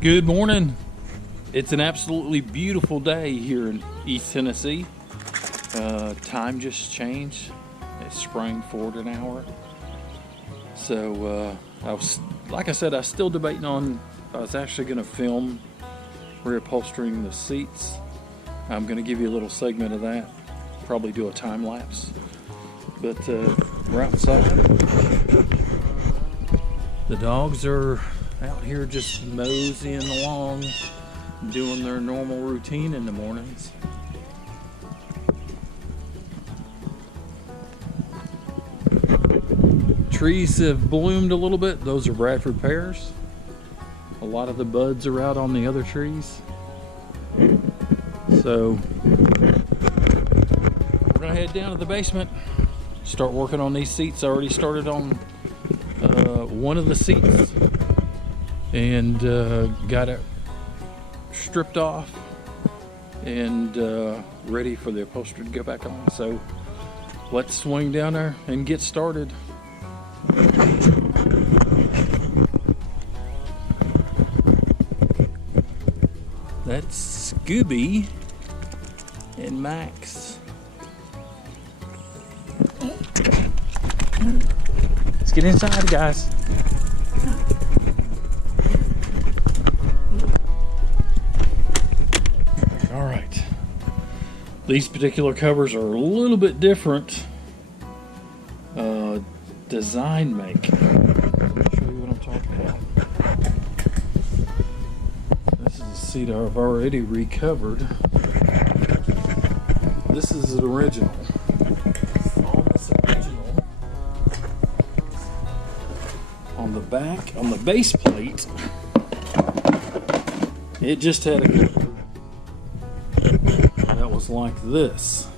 Good morning. It's an absolutely beautiful day here in East Tennessee. Time just changed. It sprang forward an hour. So I was, like I said, I was still debating on if I was actually going to film reupholstering the seats. I'm going to give you a little segment of that. Probably do a time lapse. But we're outside. The dogs are out here just moseying along, doing their normal routine in the mornings. Trees have bloomed a little bit. Those are Bradford pears. A lot of the buds are out on the other trees. So we're gonna head down to the basement, start working on these seats. I already started on one of the seats and got it stripped off and ready for the upholstery to go back on. So let's swing down there and get started. That's Scooby and Maxx. Let's get inside, guys. All right. These particular covers are a little bit different. Design make. I'll show you what I'm talking about. This is a seat I've already recovered. This is an original. On this original, on the back, on the base plate, it just had a cover that was like this.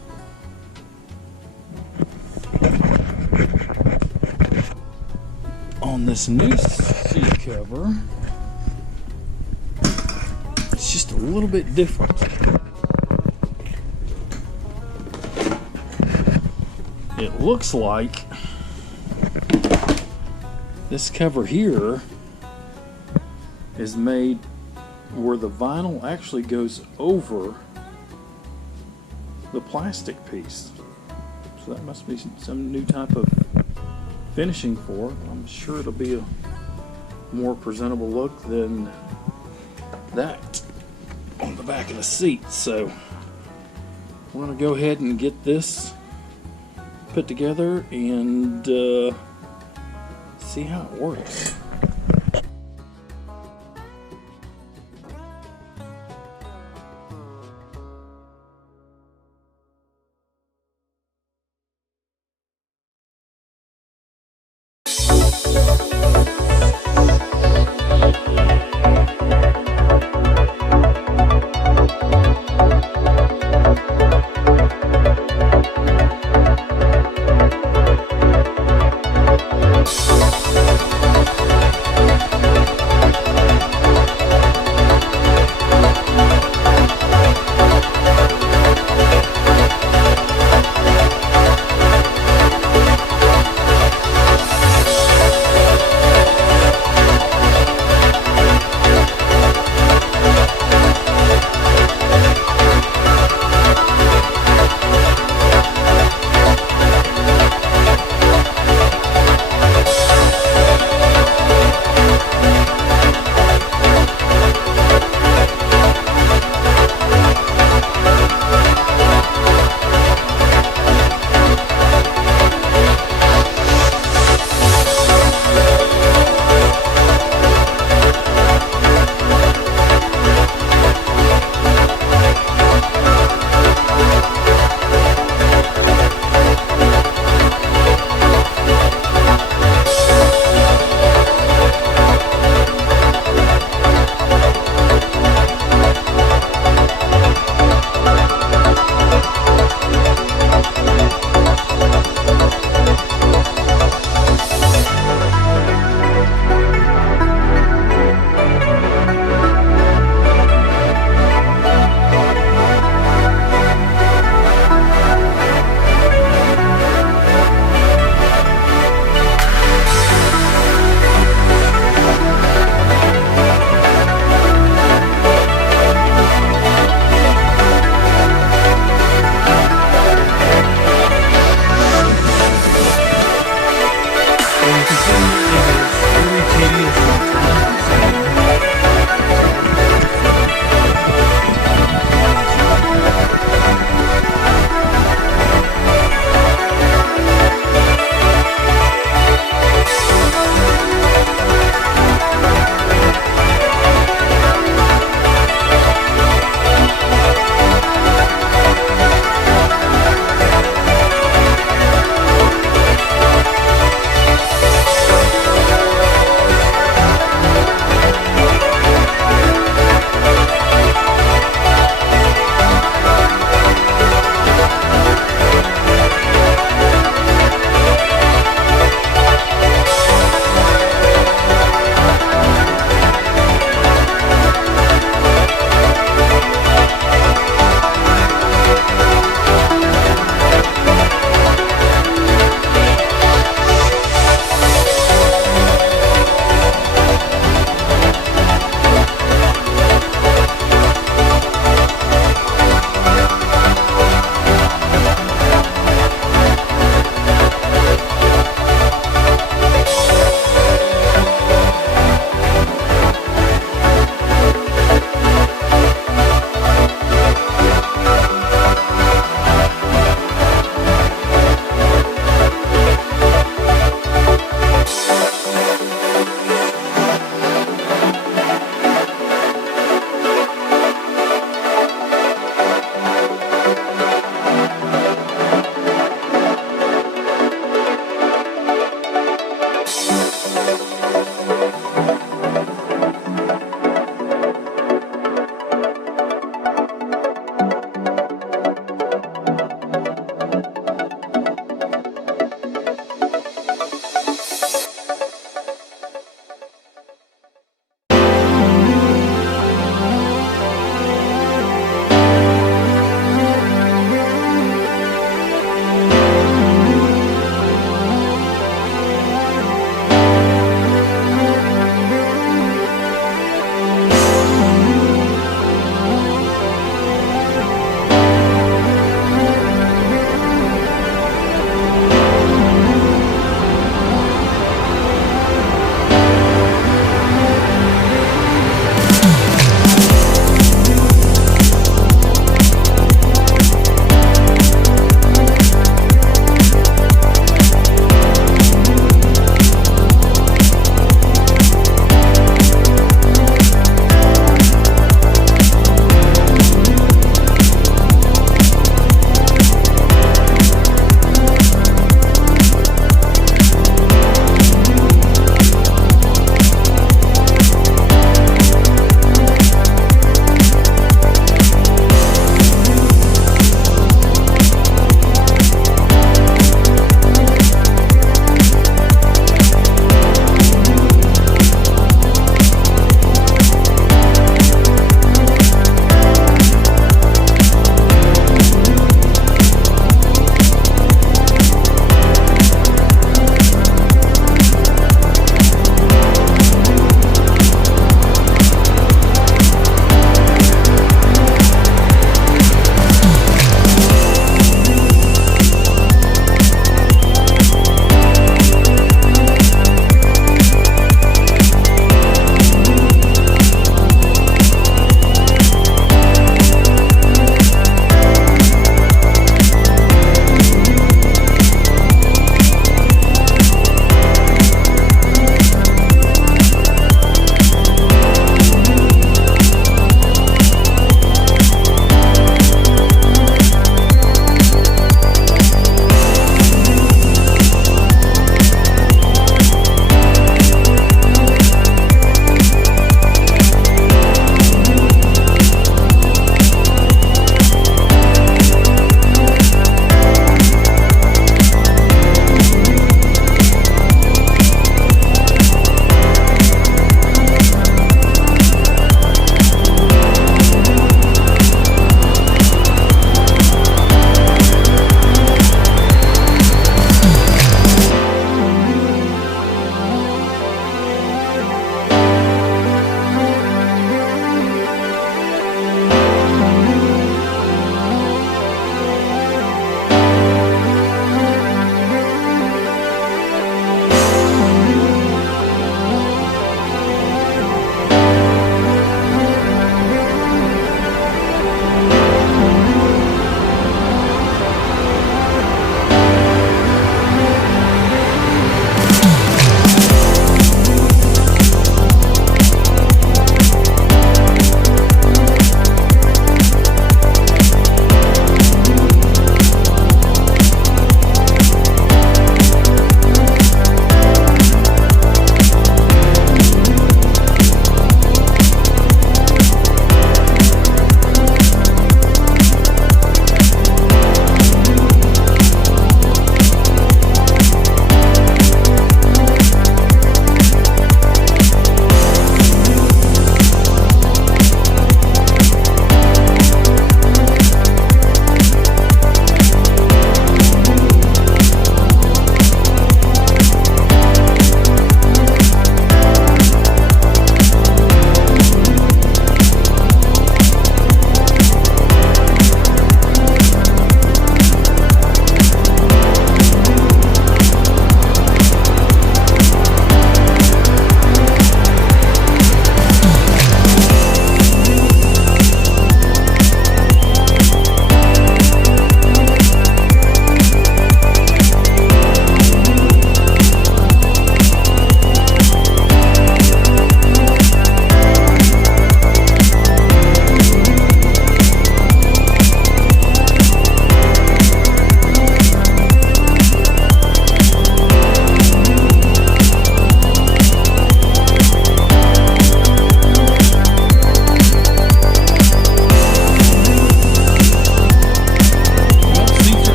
On this new seat cover, it's just a little bit different. It looks like this cover here is made where the vinyl actually goes over the plastic piece. So that must be some new type of finishing for it. I'm sure it'll be a more presentable look than that on the back of the seat. So we're going to go ahead and get this put together and see how it works.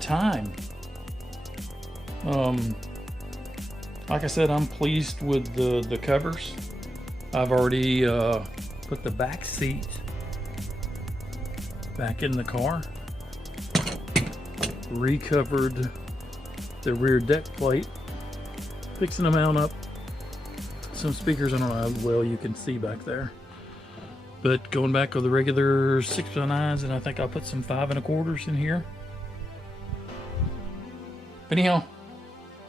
time. Like I said, I'm pleased with the covers. I've already put the back seat back in the car, recovered the rear deck plate, fixing to mount up some speakers. I don't know how well you can see back there, but going back with the regular 6x9s, and I think I'll put some 5 1/4s in here. But anyhow,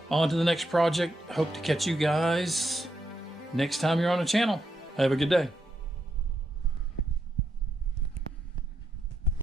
on to the next project. Hope to catch you guys next time you're on the channel. Have a good day.